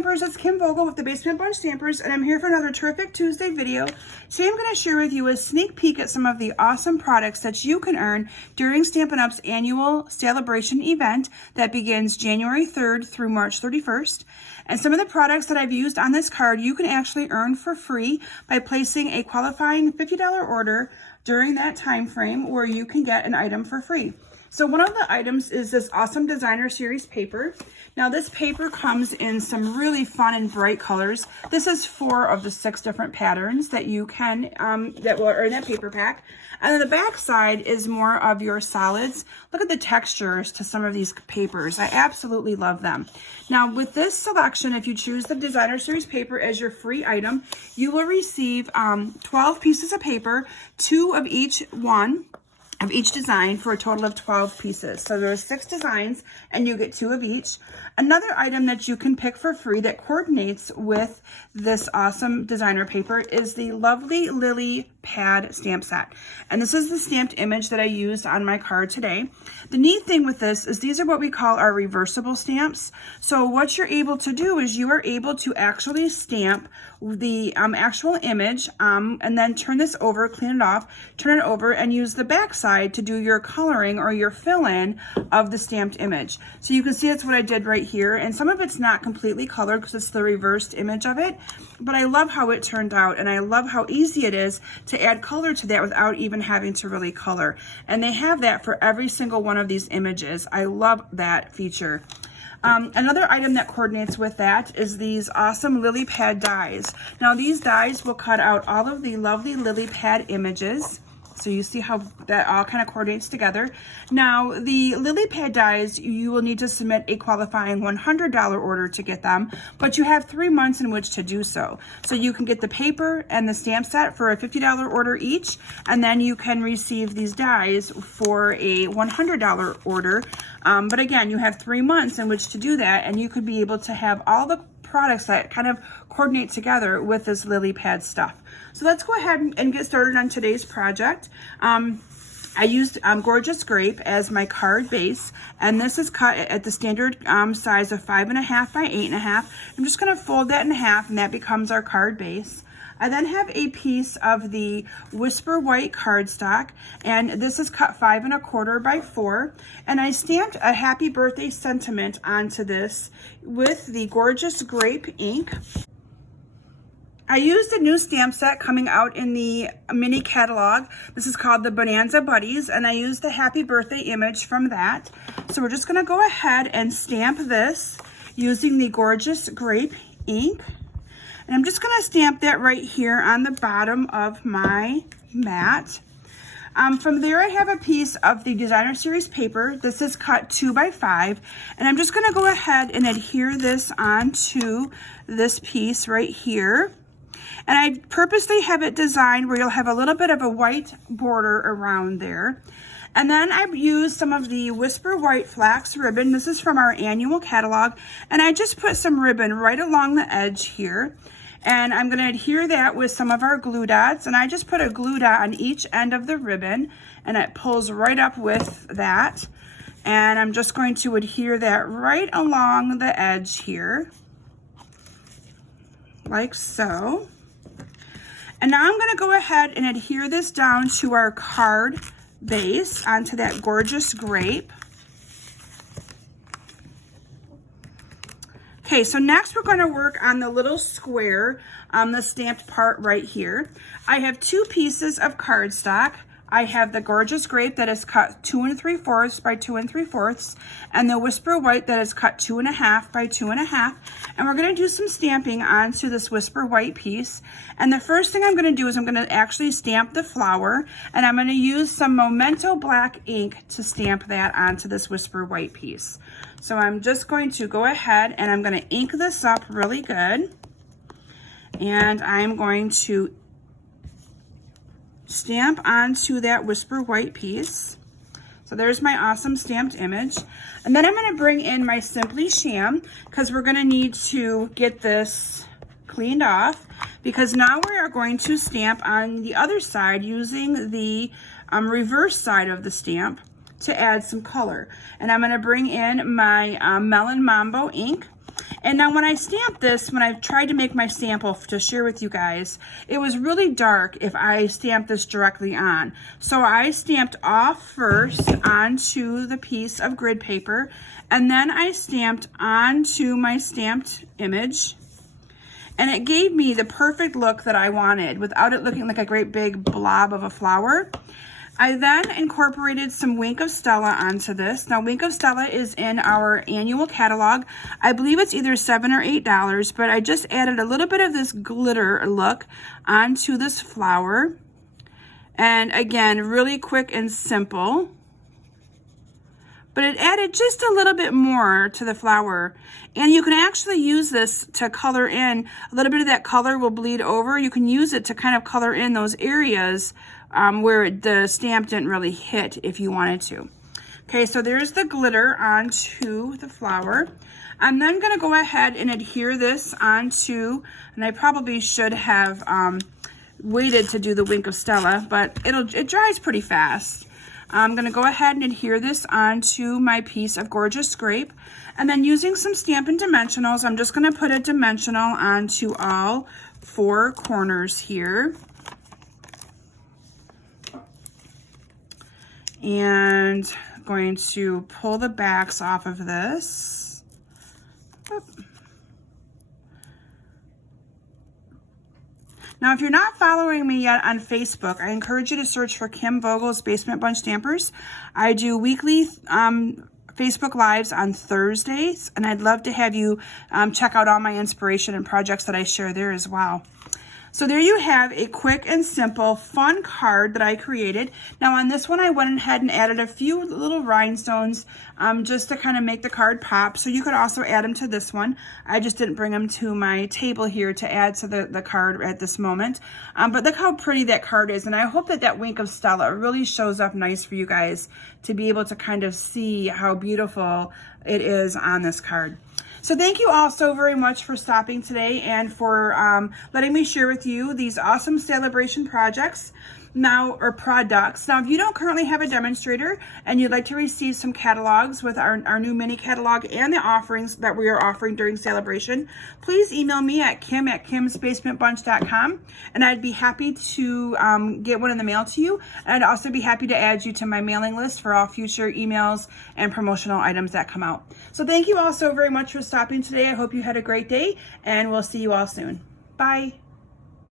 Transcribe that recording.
Stampers, it's Kim Vogel with the Basement Bunch Stampers, and I'm here for another terrific Tuesday video. Today I'm going to share with you a sneak peek at some of the awesome products that you can earn during Stampin' Up's annual celebration event that begins January 3rd through March 31st. And some of the products that I've used on this card you can actually earn for free by placing a qualifying $50 order during that time frame where you can get an item for free. So one of the items is this awesome designer series paper. Now this paper comes in some really fun and bright colors. This is 4 of the 6 different patterns that you can, that are in that paper pack. And then the back side is more of your solids. Look at the textures to some of these papers. I absolutely love them. Now with this selection, if you choose the designer series paper as your free item, you will receive 12 pieces of paper, 2 of each one of each design for a total of 12 pieces. So there's 6 designs and you get 2 of each. Another item that you can pick for free that coordinates with this awesome designer paper is the lovely Lily pad stamp set. And this is the stamped image that I used on my card today. The neat thing with this is these are what we call our reversible stamps. So what you're able to do is you are able to actually stamp the actual image and then turn this over, clean it off, turn it over and use the back side to do your coloring or your fill-in of the stamped image. So you can see that's what I did right here, and some of it's not completely colored because it's the reversed image of it, but I love how it turned out and I love how easy it is to add color to that without even having to really color. And they have that for every single one of these images. I love that feature. Another item that coordinates with that is these awesome lily pad dies. Now these dies will cut out all of the lovely lily pad images. So you see how that all kind of coordinates together. Now the lily pad dies, you will need to submit a qualifying $100 order to get them, but you have 3 months in which to do so. So you can get the paper and the stamp set for a $50 order each, and then you can receive these dies for a $100 order. But again, you have 3 months in which to do that, and you could be able to have all the products that kind of coordinate together with this lily pad stuff. So let's go ahead and get started on today's project. I used Gorgeous Grape as my card base, and this is cut at the standard size of 5.5 by 8.5. I'm just going to fold that in half, and that becomes our card base. I then have a piece of the Whisper White cardstock, and this is cut 5 1/4 by 4. And I stamped a happy birthday sentiment onto this with the Gorgeous Grape ink. I used a new stamp set coming out in the mini catalog. This is called the Bonanza Buddies, and I used the happy birthday image from that. So we're just gonna go ahead and stamp this using the Gorgeous Grape ink. And I'm just gonna stamp that right here on the bottom of my mat. From there I have a piece of the designer series paper. This is cut 2 by 5, and I'm just gonna go ahead and adhere this onto this piece right here. And I purposely have it designed where you'll have a little bit of a white border around there. And then I've used some of the Whisper White Flax ribbon. This is from our annual catalog. And I just put some ribbon right along the edge here. And I'm gonna adhere that with some of our glue dots. And I just put a glue dot on each end of the ribbon, and it pulls right up with that. And I'm just going to adhere that right along the edge here, like so. And now I'm gonna go ahead and adhere this down to our card base onto that Gorgeous Grape. Okay, so next we're gonna work on the little square on the stamped part right here. I have 2 pieces of cardstock. I have the Gorgeous Grape that is cut 2 3/4 by 2 3/4, and the Whisper White that is cut 2.5 by 2.5. And we're gonna do some stamping onto this Whisper White piece. And the first thing I'm gonna do is I'm gonna actually stamp the flower, and I'm gonna use some Memento black ink to stamp that onto this Whisper White piece. So I'm just going to go ahead and I'm gonna ink this up really good. And I'm going to stamp onto that Whisper White piece. So there's my awesome stamped image. And then I'm gonna bring in my Simply Sham, because we're gonna need to get this cleaned off, because now we are going to stamp on the other side using the reverse side of the stamp. to add some color. And I'm going to bring in my Melon Mambo ink. And now when I stamped this, when I tried to make my sample to share with you guys, it was really dark if I stamped this directly on. So I stamped off first onto the piece of grid paper, and then I stamped onto my stamped image. And it gave me the perfect look that I wanted without it looking like a great big blob of a flower. I then incorporated some Wink of Stella onto this. Now, Wink of Stella is in our annual catalog. I believe it's either $7 or $8, but I just added a little bit of this glitter look onto this flower. And again, really quick and simple. But it added just a little bit more to the flower. And you can actually use this to color in. A little bit of that color will bleed over. You can use it to kind of color in those areas where the stamp didn't really hit if you wanted to. Okay, so there's the glitter onto the flower. I'm then going to go ahead and adhere this onto, and I probably should have waited to do the Wink of Stella, but it dries pretty fast. I'm going to go ahead and adhere this onto my piece of Gorgeous Scrape. And then using some Stampin' Dimensionals, I'm just going to put a dimensional onto all 4 corners here. And I'm going to pull the backs off of this. Oop. Now, if you're not following me yet on Facebook, I encourage you to search for Kim Vogel's Basement Bunch Stampers. I do weekly Facebook Lives on Thursdays, and I'd love to have you check out all my inspiration and projects that I share there as well. So there you have a quick and simple fun card that I created. Now on this one I went ahead and added a few little rhinestones just to kind of make the card pop. So you could also add them to this one. I just didn't bring them to my table here to add to the card at this moment. But look how pretty that card is, and I hope that that Wink of Stella really shows up nice for you guys to be able to kind of see how beautiful it is on this card. So thank you all so very much for stopping today and for letting me share with you these awesome celebration projects now, or products. Now, if you don't currently have a demonstrator and you'd like to receive some catalogs with our new mini catalog and the offerings that we are offering during celebration, please email me at kim@kimsbasementbunch.com, and I'd be happy to get one in the mail to you. And I'd also be happy to add you to my mailing list for all future emails and promotional items that come out. So thank you all so very much for stopping today. I hope you had a great day, and we'll see you all soon. Bye.